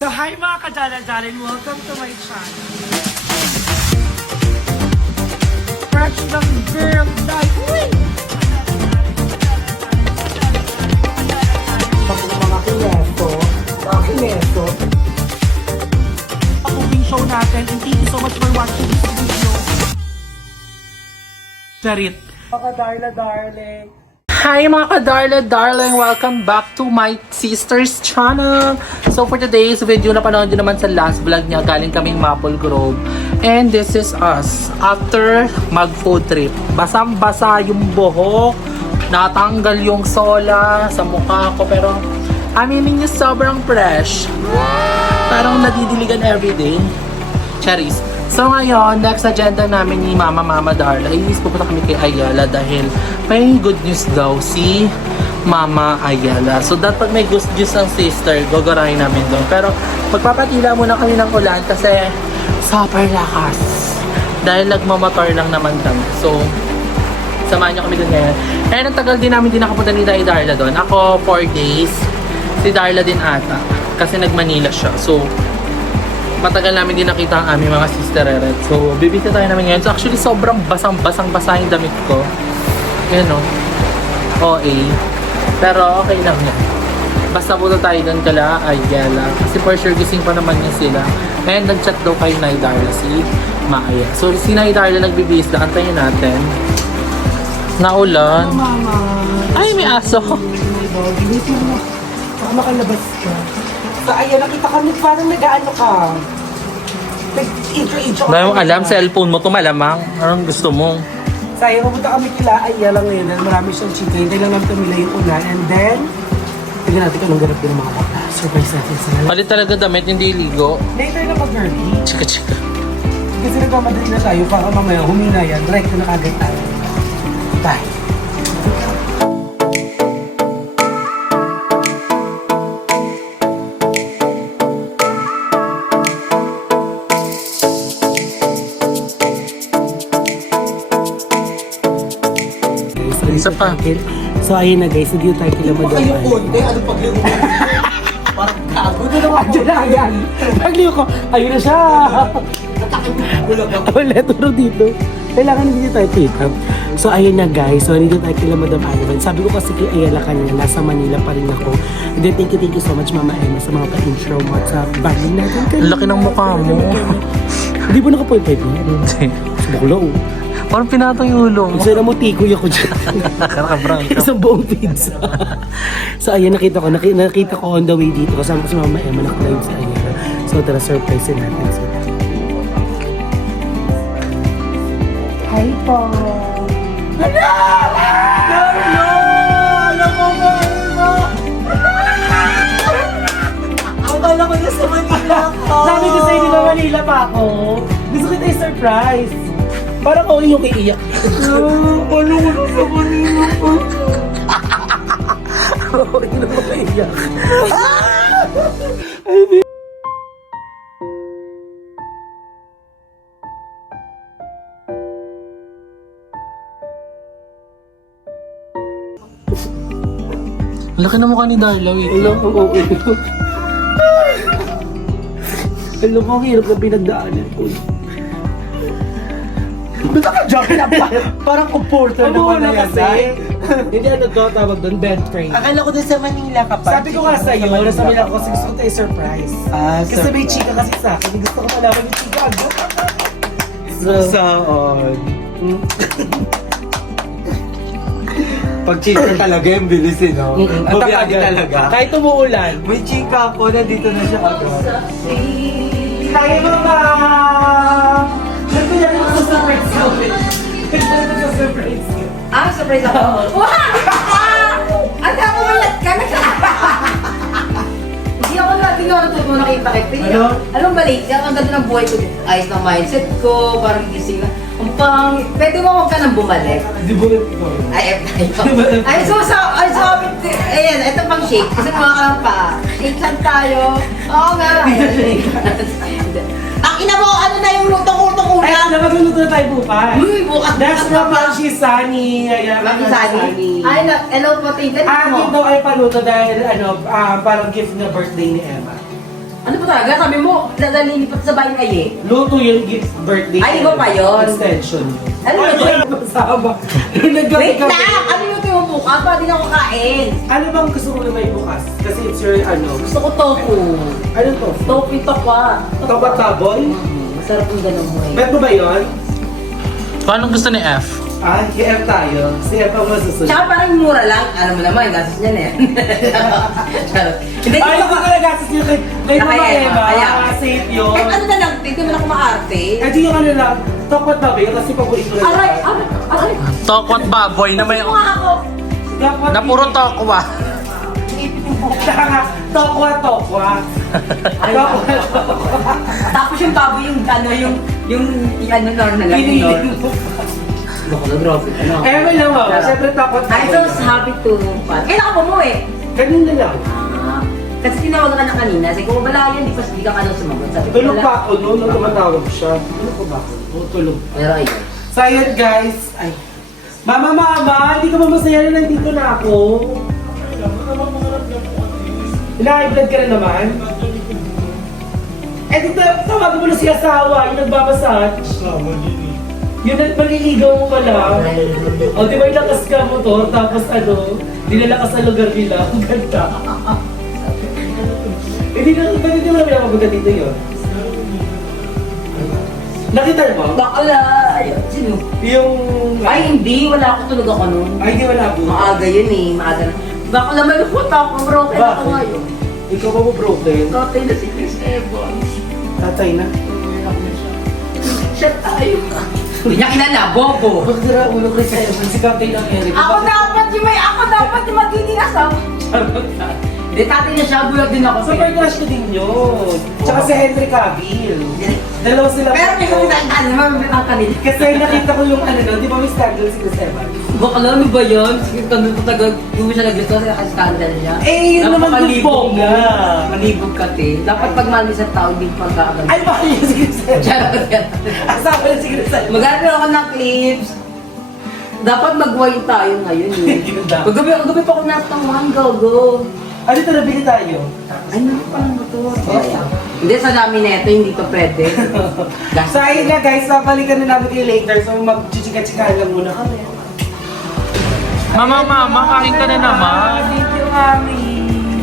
So hi mga kadala-dalan, welcome to my channel. Fresh ng girl life. Mga kineso. Cooking show natin and thank you so much for watching this video. Charit. Mga darling. Hi mga ka-darling! Welcome back to my sister's channel! So for today's video, napanood nyo naman sa last vlog niya, galing kaming Maple Grove. And this is us, after mag-food trip. Basang-basa yung buhok, natanggal yung sola sa mukha ko, pero aminin nyo sobrang fresh. Parang nadidiligan everyday. Charis. So ngayon, next agenda namin ni Mama Darla is pupunta kami kay Ayala dahil may good news daw si Mama Ayala. So dapat may good news ang sister, gagarahin namin doon. Pero magpapatila muna kami ng ulan kasi super lakas. Dahil nagmamotor lang naman kami. So, samahan nyo kami doon ngayon. And ang tagal din namin din nakapunta ni Darla doon. Ako 4 days. Si Darla din ata. Kasi nag-Manila siya. So, matagal namin din nakita ang aming mga sistereret. So, bibisita tayo namin ngayon. So, actually, sobrang basang-basa yung damit ko. Yan o. OA. Pero, okay lang yan. Basta punta tayo doon kala Ayala. Kasi for sure, gising pa naman niya sila. And nag-chat daw kay Nay Darla si Maaya. So, si Nay Darla nagbibis na. Antayin natin. Naulan. Mama. Ay, may aso. Oh my God. Dito mo. Baka makalabas ka. So, ayan, nakita kami parang nag-ano ka. Nag-intro-intro ka. Dahil mo alam, cellphone mo to malamang. Anong gusto mo? So, ayan, pupunta kami kila Ayala ngayon. Dahil marami siyang chika. Hindi lang namin tumila yung ulan. And then, tignan natin kung anong ganap din ng mga bata. Surprise natin sa nalang. Palit talaga damit, hindi ligo. Later na mag-girly. Chika. Kasi nagmamadali na tayo para mamaya humina yan. Direct na agad tayo. Bye. Isa pa. So ayun na guys, hindi tayo kila madama. Kayo konti, ano pagliw mo? Parang gago na naman. Andiyan na yan. Pagliw ko, ayun na siya. Ulit, turo dito. Kailangan hindi tayo kita. So ayun na guys, so hindi tayo kila Madam Ivan. Sabi ko kasi kay Ayala kanina, nasa Manila pa rin ako. And then thank you so much Mama Emma sa mga pa-intro mo sa bagay natin. Ang laki ng mukha mo. Hindi mo naka-point 5 yun. Buklo. Parang pinatong yung ulo mo. Isa na mo tikoy ako dyan. Nakaka-brown ka. Isang buong pizza. So ayan, nakita ko on the way dito. Kasama ko si Mama Emma, nakalive si Ayala. So tara, surprise natin sila. Hi po! No! Alam mo ba, Emma? Akala ko na sa Manila ka. Sabi ko sa'yo, di ba Manila pa ako? Gusto kita i-surprise. Parang ako yung iiyak. Paano ko na sa Manila ka? Oo, yun ako iiyak. Ang laki ng mukha ni Darla. Alam mo, okay. Alam mo, ang hirap na pinagdaanan ko. Ba't ka joke na pa? Parang comporter naman na yan, eh. Hindi ano to, tawag doon, bed frame. Akala ko na sa Manila ka pa. Sabi ko nga sa'yo, nasa Manila ko kasi gusto ko tayo surprise. Kasi may chika kasi sa akin, gusto ko malaman yung chika agad. Saan? Pag chika talaga yung bilis eh, no? Mabiyagi talaga. Kahit umuulan. May chika ako, nandito na siya agad. Hi, Mama! Nagpila na sa surprise ko. Nagpila na sa surprise ko. Ah, surprise ako. Wow! Ang dami mo yan! Hindi ako natutunan nakita kay Pili. Ano? Anong balik? Ang ganda ng buhay ko. Ayos ng mindset ko. Parang gising na. Ang pang... Pwede mo huwag ka nang bumalik. Di ba ito? Ay, ayan, ito pang shake. Kasi mga ka lang pa. Shake lang tayo. Oo nga. Ang ina mo, ano na yung lutong-lutong Ay, ulam? magluluto na tayo bukas. Bukas That's from si Sunny. Mami Sani. Ay, hello po, tingnan Akin mo. daw ay paluto dahil parang gift na birthday ni Emma. Ano ba talaga? Sabi mo, lilipat sa bahay ng Aye. Luto yung gift birthday. Ay, iba pa yun. Extension. Ano Ay, yun? wala masama. Wait lang! Ano yung ito yung bukas? Pwede na ako kain. Ano bang gusto mo na may bukas? Kasi it's your ano. Gusto ko tofu. Ano to? Tofu tokwa. Tapat taboy? Masarap yung ganun mo eh. Bet mo ba yun? Kung anong gusto ni F? Ah, KF tayo. Si F ang masusunod. Tsaka parang mura lang. Alam mo naman, gastos niya na yan. Charot. Hindi Ay, ko hindi ko nagasis niyo kay Mama Eva. Kaya. Safe yun. Kahit ano na lang, hindi naman ako maarte. Eh, di yung ano lang, tapat taboy kasi paborito na Aray! lahat. Aray! Tokwat baboy na may... Ito nga ako! Dapat Na puro tokwa. Tokwa. Ay, Tokwa. tapos yung baboy yung ano, yung ano normal lang. Pinili Yung mo. Baka na grabe ka na. Eh, may lang ako. Siyempre takot I'm so happy to kailan ka bumuwi? Kanina lang. Ah, kasi tinawag ka na kanina. Sabi ko, wala yan, di ka ano sumagot. Sabi ko, Tulog wala. pa ako noon nung tumatawag siya. Tulog pa ba ako? Oo, tulog. Pero ayun. So, ayan guys. Ay. Mama, hindi ka ba masaya na nandito na ako? Hina-high blood ka na naman? Eh, dito, tawagan mo na si asawa, yung nagbabasage. Yun ang maliligaw mo pala. O, di ba yung lakas ka motor, tapos ano, dinala ka sa lugar nila. Ang ganda. Hindi na, ba't hindi mo na pinapagod dito yun? Nakita mo? Bakala! Ayun, sino? Yung... Ay, hindi. Wala ako, tulog ako nun. Ay, di wala po. Maaga yun eh, maaga na. Bakala may puta ako, broken ako Bakit? ngayon. Ikaw ba mo broken? Tatay na si Chris Evans. Tatay na. Siya tayo. Hindi niya kilala, bobo. Huwag sira ulo kay Simon, si Captain America. Ako dapat yung magiging asawa. Hindi, tatay na siya, bulag din ako. Super crush ko din yun. Tsaka si Henry Cavill. Dalawa sila. Pero may kumitaan naman, mabitang kanila. Kasi nakita ko yung ano, di ba may scandal si Chris Evans? Bakala, ano ba yun? Sige, kung tagad, hindi mo siya nag-gusto kasi nakaskandal niya. Eh, yun naman yung Napakalibog bongga. Malibog ka, te. Dapat pag mahal mo sa tao, hindi pagkakagal. Ay, bakit yung si Chris Evans? Charot yan. Asawa na si Chris Evans. Maghanap ako ng clips. Dapat mag-wine tayo ngayon eh. Ganda. Paggabi pa ako natawan, go. Ah, dito nabili tayo. Ay, ano pa ang motor? Hindi, sa dami na ito, hindi to pwede. So, ayun na guys, babalikan na namin kayo later. So, mag-chichika-chikahan lang muna kami. Mama, kain ka na naman. Thank you, Mami.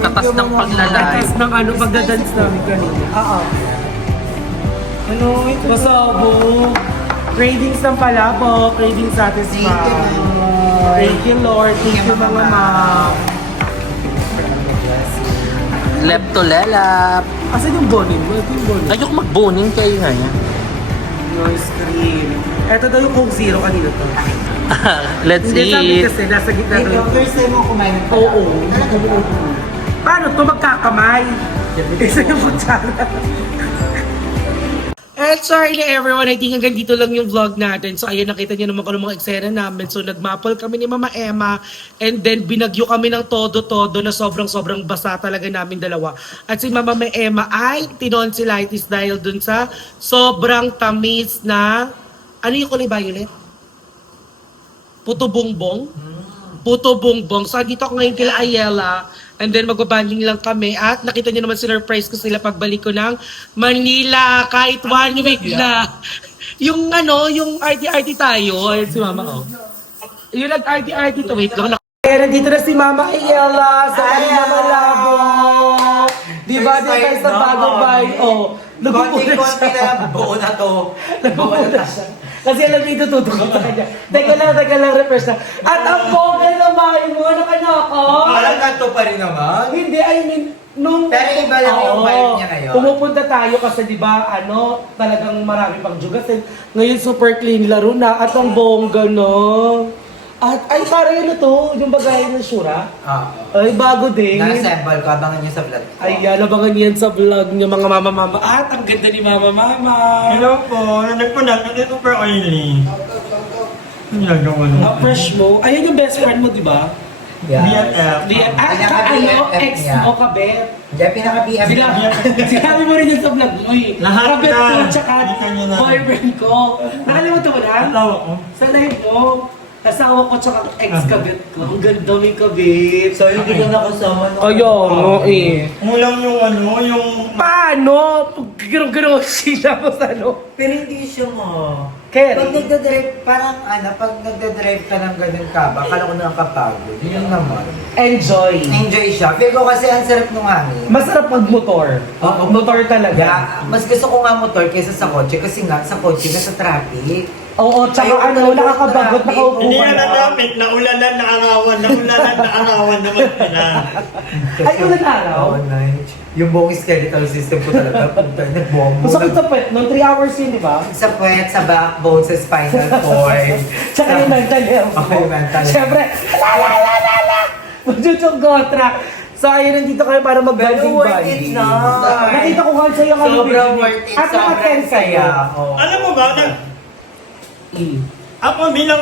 Katas ng paglalay. Katas ng ano, pagdadance namin kanina. Oo. Ano, ito? Masabog. Cravings ng palabok. Cravings satisfied. Thank you, Lord. Thank you, mga ma'am. Leptolelap. Asan yung bonin mo? Ito yung bonin. Ayok magboning kayo nga niya. Noise cream. Ito daw yung Coke Zero kanina to. Let's Hindi sabi eat. kasi, nasa gitna daw yung... First time mo kumain ng Oo. Paano to magkakamay? Isa yung kutsara. And sorry na everyone, I think hanggang dito lang yung vlog natin. So ayun, nakita niyo naman kung ano mga eksena namin. So nagmapol kami ni Mama Emma and then binagyo kami ng todo-todo na sobrang basa talaga namin dalawa. At si Mama Emma ay tonsillitis dahil dun sa sobrang tamis na, ano yung kulay violet? Puto bongbong. So dito ako ngayon kila Ayala. And then magbabanding lang kami at nakita niyo naman sinurprise ko sila pagbalik ko ng Manila kahit 1 week na. Yung ano, yung RT tayo. Ayun si Mama, oh. Yung nag-RT to, wait lang. Kaya nandito na si Mama Ayala sa kanila malabo. Di ba? Di tayo sa bagong bahay. Oh, Konti-konti na buo na to. Buo na siya. Kasi alam niyo itututok ko sa kanya. Teka lang, refresh na. At ang bongga ng bahay mo, nakanako. Parang ganito pa rin naman. Hindi, I mean, nung... Pero iba lang yung Oo. vibe niya ngayon. Pumupunta tayo kasi di ba ano, talagang marami pang jugasin. Ngayon super clean laro na at ang bongga, no? At ay, parang ano to, yung bagay ng Shura. Ay, bago din. Na-assemble ko, abangan niyo sa vlog. Ay, alabangan yan sa vlog niyo mga mama-mama. At ang ganda ni mama-mama. Hello po, nalag po natin ito per oily. Ang gagawa Ang naman. fresh mo. Ayan yung best friend mo, di ba? BFF. Ano, ex mo kabet. Hindi, pinaka-BF. Sinabi mo rin yun sa vlog mo eh. Lahat kabet na. ko, tsaka Hindi ka niya na. boyfriend ko. Nakalimutan mo na? Tawa ko. Sa live mo, asawa ko tsaka ex-kabet ko. Ang ganda may kabet. So, hindi ko nakasama. Ayaw mo eh. Mulang yung ano, yung Paano? Giro-giro siya mo sa ano? Pero hindi siya mo. Kerry. Pag nagdadrive, parang pag nagdadrive ka ng ganun ka, baka ko nakakapagod. Yun naman. Enjoy. Enjoy siya. Pero kasi ang sarap nung hangin. Masarap pag motor. Oo, Motor talaga. Yeah, mas gusto ko nga motor kaysa sa kotse kasi nga sa kotse nasa traffic. Oo, tsaka Ayoko ano, talaga nakakabagot, sa nakaupo Hindi ka na na. natapit, naulanan, naarawan naman sila. Ay, ulan araw? Oo, nice. Yung buong skeletal system ko talaga, punta na buong Masakit sa pet, nung 3 hours yun, di ba? sa puwet, sa backbone, sa spinal cord. Tsaka yung mental health mo. Okay, mental health. Siyempre, la! Magjutsong gotra. So, ayun, nandito kayo para Pero mag-bonding worth body. it na. Nakita ko nga sa'yo kami. Sobrang worth it, At sobrang naka-10 saya. kayo. Oo. Alam mo ba, ako bilang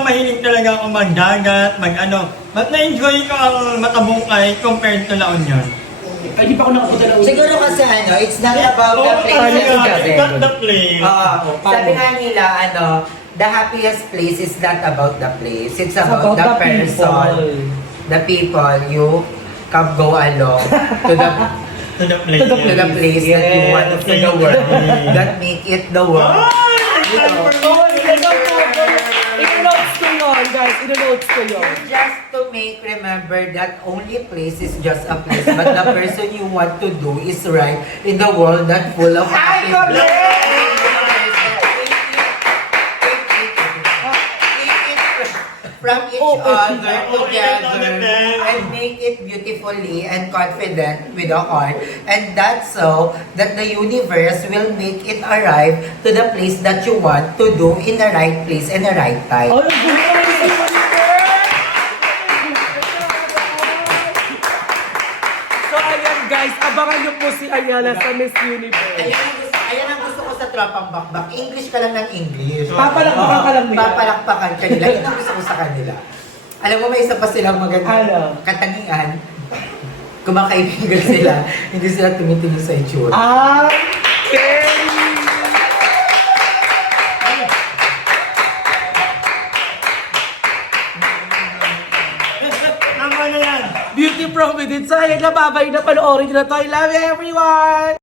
mahilig talaga ako magdagat, mas na-enjoy ko ang Matabukay compared to La Union. Ay, di pa ako nakapunta na Siguro kasi it's not about the place. It's not the place. Sabi nga nila, the happiest place is not about the place. It's about the person, the people, you go along to the To the place. to the place that you want to the world, that make it the world. Oo, ino-notes ko yun, guys. Ino-notes ko yun. Just to make remember that only place is just a place, but the person you want to do is right in the world that full of happiness. From each other together and make it beautifully and confident with a heart, and that's so that the universe will make it arrive to the place that you want to do in the right place and the right time. Oh, ang gusto. So, ayan guys, abangan niyo po si Ayala sa Miss Universe. Ayan ang gusto ko sa tropang bakbak. English ka lang ng English. Papalakpakan ka lang nila. Papalakpakan ka nila. Yun ang gusto ko sa kanila. Alam mo, may isa pa silang magandang Ano? katangian. Kumakaibigan sila. Hindi sila tumitingin sa itsura. Ah, Kerry! Tama na yan. Beauty from within. So, ayan, nababay na panoorin nyo na to. I love you, everyone!